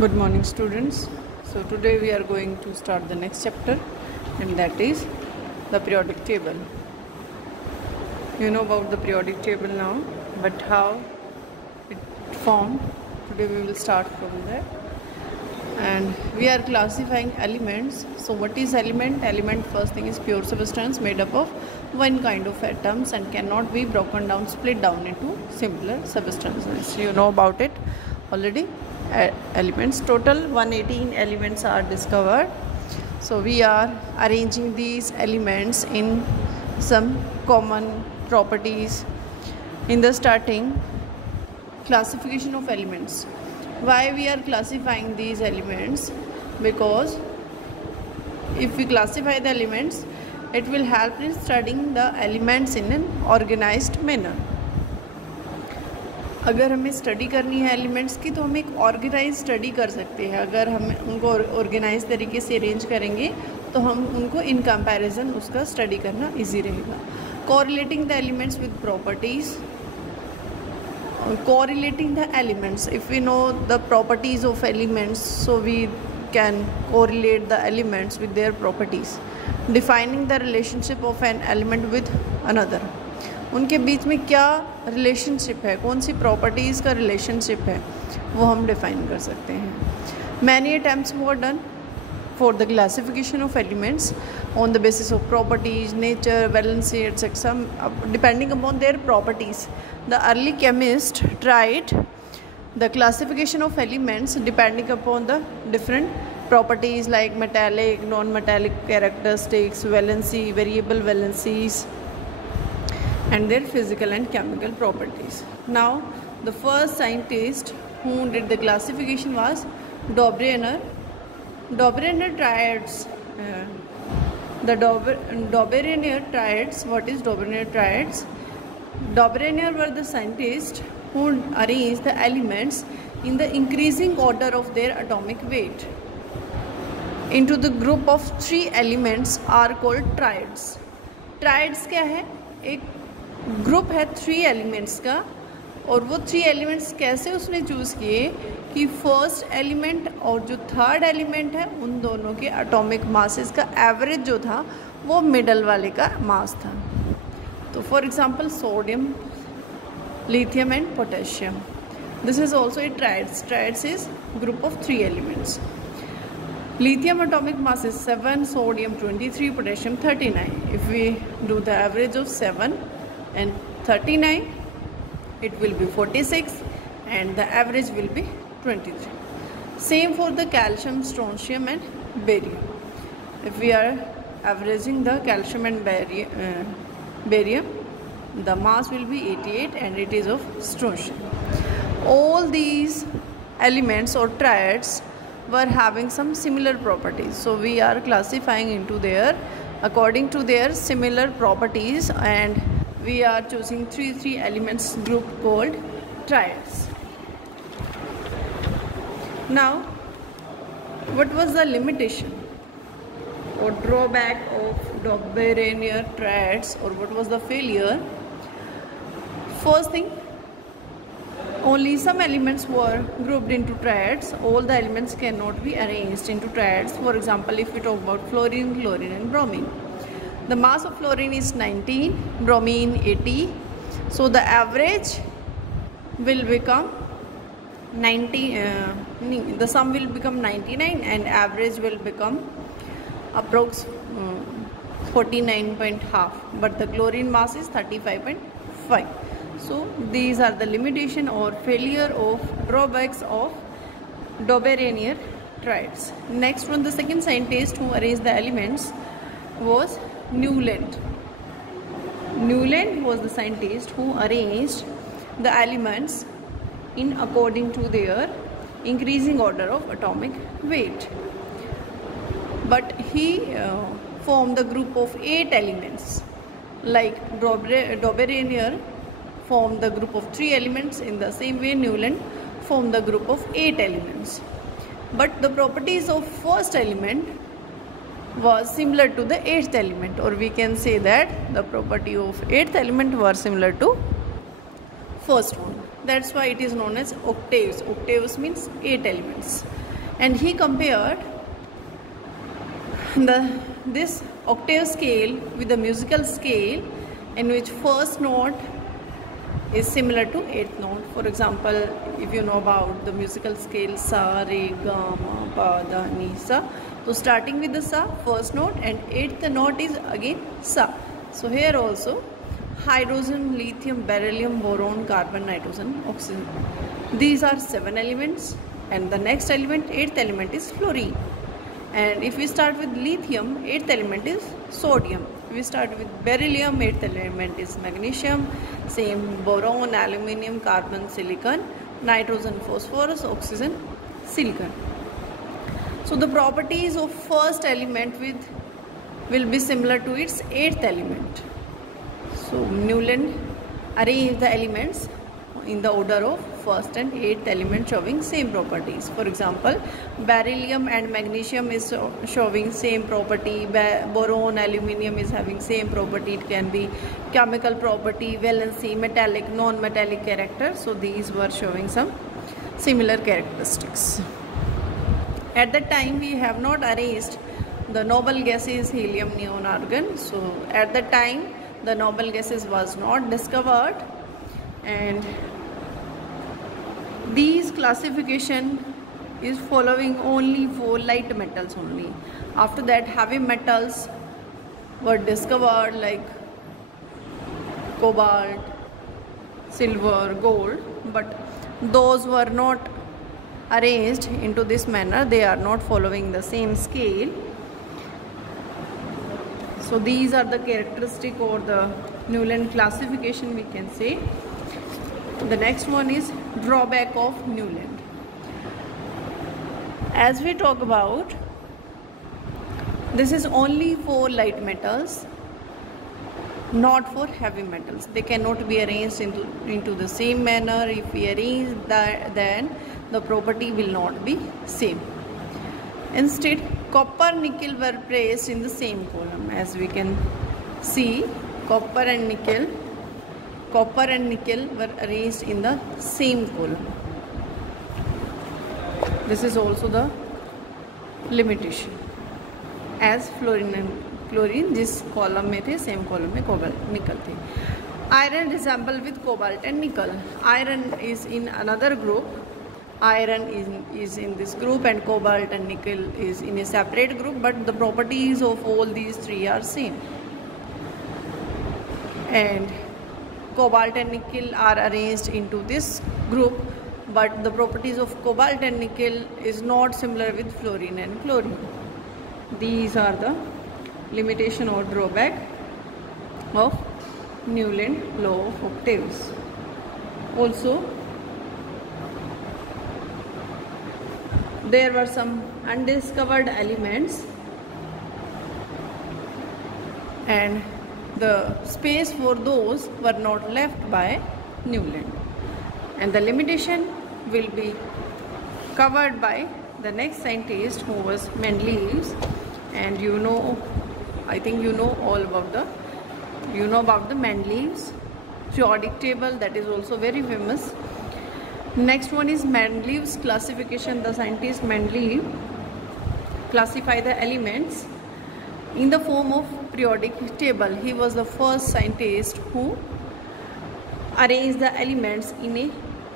Good morning, students. So today we are going to start the next chapter, and that is the periodic table. You know about the periodic table now, but how it formed, today we will start from there. And we are classifying elements. So what is element? Element, first thing, is pure substance made up of one kind of atoms and cannot be broken down, split down into simpler substances. You know about it already. Elements, total 118 elements are discovered. So we are arranging these elements in some common properties. In the starting, classification of elements. Why we are classifying these elements? Because if we classify the elements, it will help in studying the elements in an organized manner. अगर हमें study करनी है elements की तो हम एक organise study कर सकते हैं. अगर हम उनको ऑर्गेनाइज तरीके से अरेंज करेंगे तो हम उनको इन कंपैरिजन उसका स्टडी करना इजी रहेगा. Correlating the elements with properties. Correlating the elements, if we know the properties of elements, so we can correlate the elements with their properties. Defining the relationship of an element with another. उनके बीच में क्या relationship है, कौन सी properties का relationship है, वो हम डिफ़ाइन कर सकते हैं. Many attempts were done for the classification of elements on the basis of properties, nature, valency etcetera, depending upon their properties. The early chemist tried the classification of elements depending upon the different properties like metallic, non metallic characteristics, valency, variable valencies, and their physical and chemical properties. Now, the first scientist who did the classification was Dobereiner. Dobereiner triads. The Dobereiner triads. What is Dobereiner triads? Dobereiner were the scientists who arranged the elements in the increasing order of their atomic weight into the group of 3 elements are called triads. Triads क्या है? एक group है 3 elements का, और वो 3 elements कैसे उसने choose किए कि फर्स्ट एलिमेंट और जो थर्ड एलिमेंट है उन दोनों के एटॉमिक मासेस का एवरेज जो था वो मिडल वाले का मास था. तो for example sodium, lithium and potassium. This is also a triads. Triads is group of 3 elements. Lithium atomic mass is 7, sodium 23, potassium 39. If we do the average of 7 and 39, it will be 46, and the average will be 23. Same for the calcium, strontium and barium. If we are averaging the calcium and barium, the mass will be 88 and it is of strontium. All these elements or triads were having some similar properties, so we are classifying into their according to their similar properties, and we are choosing 3 elements group called triads. Now, what was the limitation or drawback of Dobereiner triads, or what was the failure? First thing, only some elements were grouped into triads. All the elements cannot be arranged into triads. For example, if we talk about fluorine, chlorine and bromine. The mass of fluorine is 19, bromine 80. So the average will become 90, the sum will become 99 and average will become approx 49.5, but the chlorine mass is 35.5. So these are the limitation or failure of drawbacks of Dobereiner triads. Next one, the second scientist who arranged the elements was Newland. Newland was the scientist who arranged the elements in according to their increasing order of atomic weight. But he formed the group of 8 elements. Like Dobereiner formed the group of 3 elements, in the same way Newland formed the group of 8 elements. But the properties of first element was similar to the 8th element, or we can say that the property of 8th element were similar to first one. That's why it is known as octaves. Octaves means 8 elements. And he compared this octave scale with the musical scale in which first note is similar to eighth note. For example, if you know about the musical scale sa, re, ga, ma, pa, da, ni, sa. So starting with the sa, first note, and eighth note is again sa. So here also hydrogen, lithium, beryllium, boron, carbon, nitrogen, oxygen. These are 7 elements, and the next element, 8th element, is fluorine. And if we start with lithium, 8th element is sodium. If we start with beryllium, 8th element is magnesium. Same boron, aluminium, carbon, silicon, nitrogen, phosphorus, oxygen, silicon. So the properties of first element will be similar to its 8th element. So Newland arranged the elements in the order of first and 8th element showing same properties. For example, beryllium and magnesium is showing same property, boron, aluminium is having same property. It can be chemical property, valency, metallic, non-metallic character. So these were showing some similar characteristics. At that time we have not arranged the noble gases helium, neon, argon. So at that time the noble gases was not discovered, and these classification is following only for light metals only. After that heavy metals were discovered like cobalt, silver, gold, but those were not arranged into this manner. They are not following the same scale. So these are the characteristic or the Newland classification, we can say. The next one is drawback of Newland. As we talk about, this is only for light metals, not for heavy metals. They cannot be arranged into the same manner. If we arrange that, then the property will not be same. Instead, copper, nickel were placed in the same column. As we can see, copper and nickel were arranged in the same column. This is also the limitation. As fluorine and chlorine जिस column में थे, same column में cobalt nickel थे. Iron resemble with cobalt and nickel. Iron is in another group. Iron is in this group, and cobalt and nickel is in a separate group, but the properties of all these three are same. And cobalt and nickel are arranged into this group, but the properties of cobalt and nickel is not similar with fluorine and chlorine. These are the limitation or drawback of Newland law of octaves. Also, there were some undiscovered elements, and the space for those were not left by Newland, and the limitation will be covered by the next scientist, who was Mendeleev. And I think you know about the Mendeleev's periodic table, that is also very famous. Next one is Mendeleev's classification. The scientist Mendeleev classify the elements in the form of periodic table. He was the first scientist who arranged the elements in a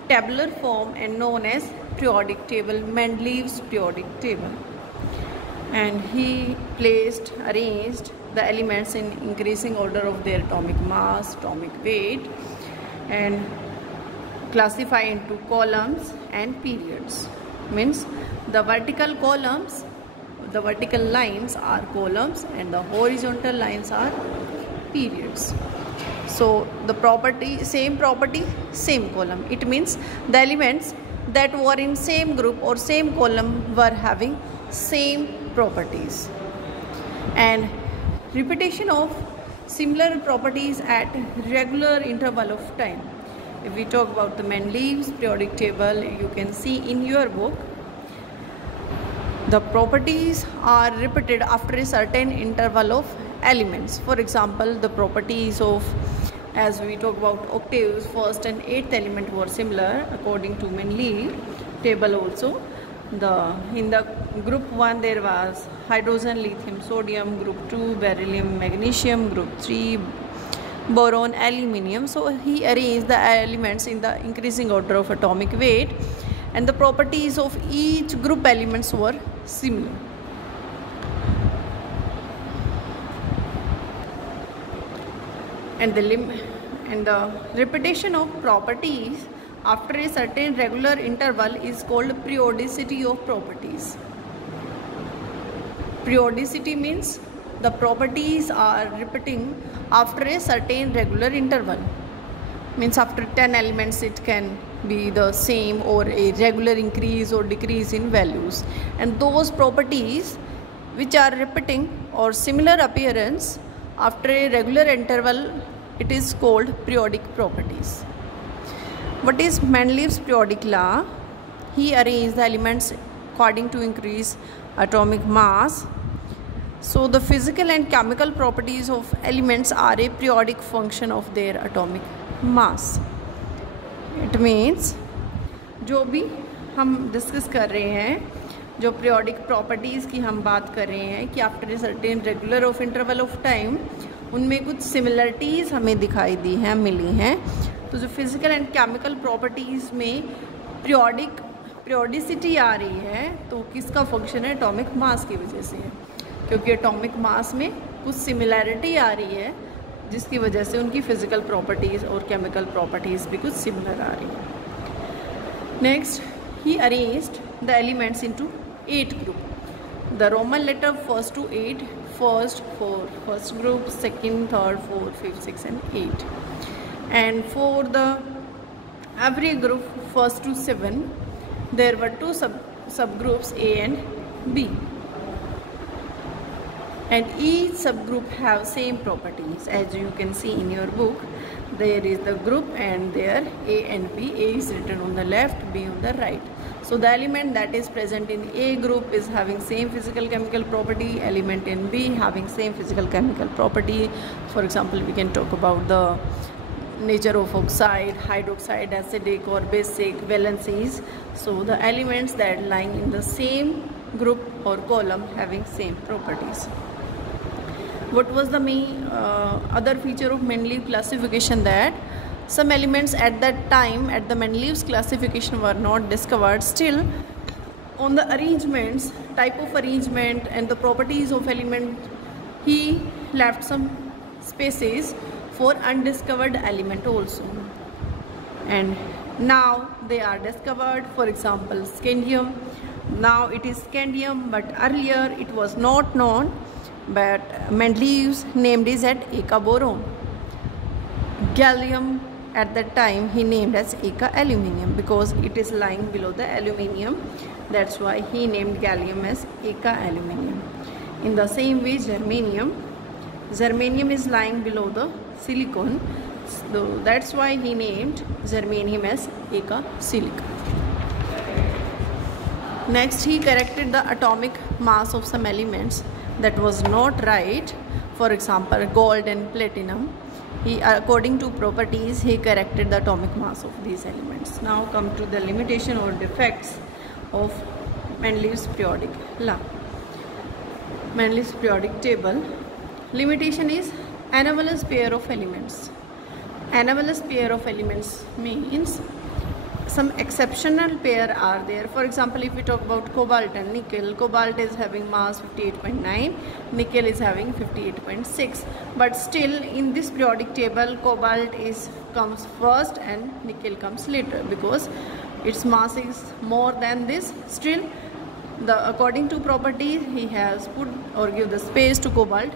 tabular form and known as periodic table, Mendeleev's periodic table. And he arranged the elements in increasing order of their atomic mass, atomic weight, and classify into columns and periods. Means the vertical columns, the vertical lines are columns, and the horizontal lines are periods. So the same property, same column. It means the elements that were in same group or same column were having same properties. And repetition of similar properties at regular interval of time. If we talk about the Mendeleev's periodic table, you can see in your book, the properties are repeated after a certain interval of elements. For example, the properties of, as we talk about octaves, first and 8th element were similar according to Mendeleev table also. In the group 1 there was hydrogen, lithium, sodium, group 2 beryllium, magnesium, group 3 boron, aluminium. So he arranged the elements in the increasing order of atomic weight, and the properties of each group elements were similar. And the repetition of properties after a certain regular interval is called periodicity of properties. Periodicity means the properties are repeating after a certain regular interval. Means after 10 elements it can be the same or a regular increase or decrease in values. And those properties which are repeating or similar appearance after a regular interval, it is called periodic properties. What is Mendeleev's periodic law? He arranged the elements according to increase atomic mass. So the physical and chemical properties of elements are a periodic function of their atomic mass. It means जो भी हम discuss कर रहे हैं, जो periodic properties की हम बात कर रहे हैं कि after a certain regular of interval of time उनमें कुछ similarities हमें दिखाई दी हैं, मिली हैं. तो जो फिजिकल एंड केमिकल प्रॉपर्टीज़ में periodicity आ रही है तो किसका फंक्शन है? एटॉमिक मास की वजह से है, क्योंकि एटॉमिक मास में कुछ सिमिलैरिटी आ रही है जिसकी वजह से उनकी फिजिकल प्रॉपर्टीज़ और केमिकल प्रॉपर्टीज़ भी कुछ सिमिलर आ रही है. Next, he arranged the elements into 8 group. The roman letter first to 8, first for first group, second, third, fourth, fifth, sixth and 8. And for the every group first to 7 there were two subgroups A and B, and each subgroup have same properties. As you can see in your book, there is the group and there A and B. A is written on the left, B on the right. So the element that is present in A group is having same physical chemical property, element in B having same physical chemical property. For example, we can talk about the nature of oxide, hydroxide, acidic or basic, valencies. So the elements that lying in the same group or column having same properties. What was the main other feature of Mendeleev classification? That some elements at that time at the Mendeleev's classification were not discovered. Still, on the arrangements, type of arrangement and the properties of element, he left some spaces for undiscovered element also, and now they are discovered. For example, scandium. Now it is scandium, but earlier it was not known, but Mendeleev's named is at Eka boron. Gallium, at that time he named as Eka aluminium because it is lying below the aluminium. That's why he named gallium as Eka aluminium. In the same way, germanium is lying below the silicon, so that's why he named germanium as Eka silica. Next, he corrected the atomic mass of some elements that was not right. For example, gold and platinum. He, according to properties, he corrected the atomic mass of these elements. Now come to the limitation or defects of Mendeleev's periodic law. Mendeleev's periodic table. Limitation is anomalous pair of elements. Anomalous pair of elements means some exceptional pair are there. For example, if we talk about cobalt and nickel, cobalt is having mass 58.9, nickel is having 58.6, but still in this periodic table cobalt comes first and nickel comes later because its mass is more than this. Still, according to properties, he has put or give the space to cobalt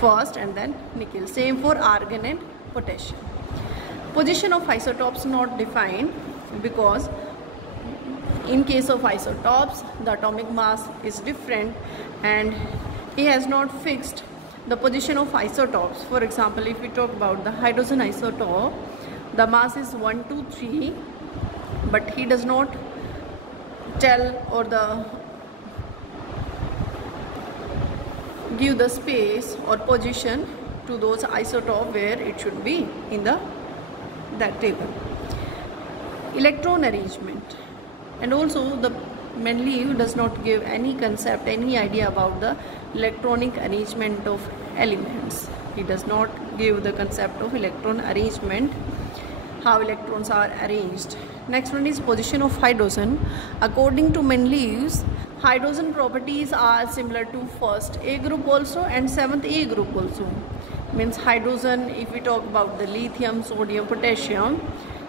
first and then nickel. Same for argon and potassium. Position of isotopes not defined because in case of isotopes the atomic mass is different and he has not fixed the position of isotopes. For example, if we talk about the hydrogen isotope, the mass is 1, 2, 3, but he does not tell or give the space or position to those isotopes where it should be in that table. Electron arrangement. And also the Mendeleev does not give any concept, any idea about the electronic arrangement of elements. He does not give the concept of electron arrangement, how electrons are arranged. Next one is position of hydrogen. According to Mendeleev's, hydrogen properties are similar to first A group also and seventh A group also. Means hydrogen, if we talk about the lithium, sodium, potassium,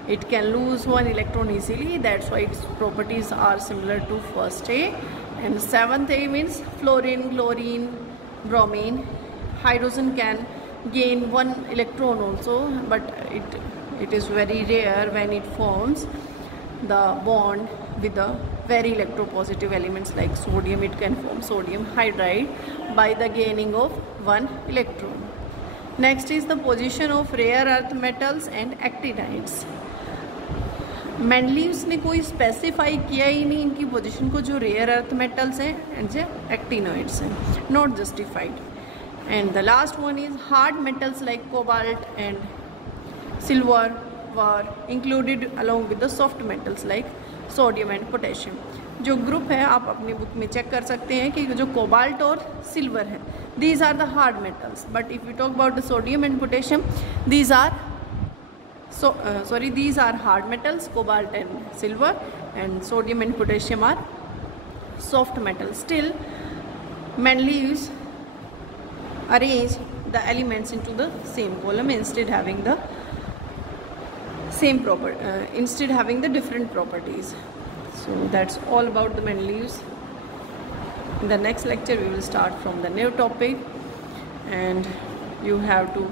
it can lose one electron easily. That's why its properties are similar to first A. And seventh A means fluorine, chlorine, bromine. Hydrogen can gain one electron also, but it is very rare when it forms the bond with the very electropositive elements like sodium. It can form sodium hydride by the gaining of one electron. Next is the position of rare earth metals and actinides. Mendeleev's ने कोई specify किया ही नहीं इनकी position को, जो rare earth metals हैं and जो actinoids हैं, not justified. And the last one is hard metals like cobalt and silver were included along with the soft metals like sodium and potassium. जो group है आप अपनी book में check कर सकते हैं कि जो कोबाल्ट और सिल्वर है, these are the hard metals. But if you talk about the sodium and potassium, these are hard metals, cobalt and silver, and sodium and potassium are soft metals. Still, Mendeleev arrange the elements into the same column instead having the different properties. So that's all about the Mendeleev. In the next lecture we will start from the new topic, and you have to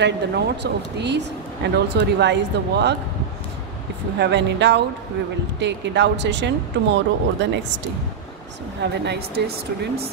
write the notes of these and also revise the work. If you have any doubt, we will take a doubt session tomorrow or the next day. So have a nice day, students.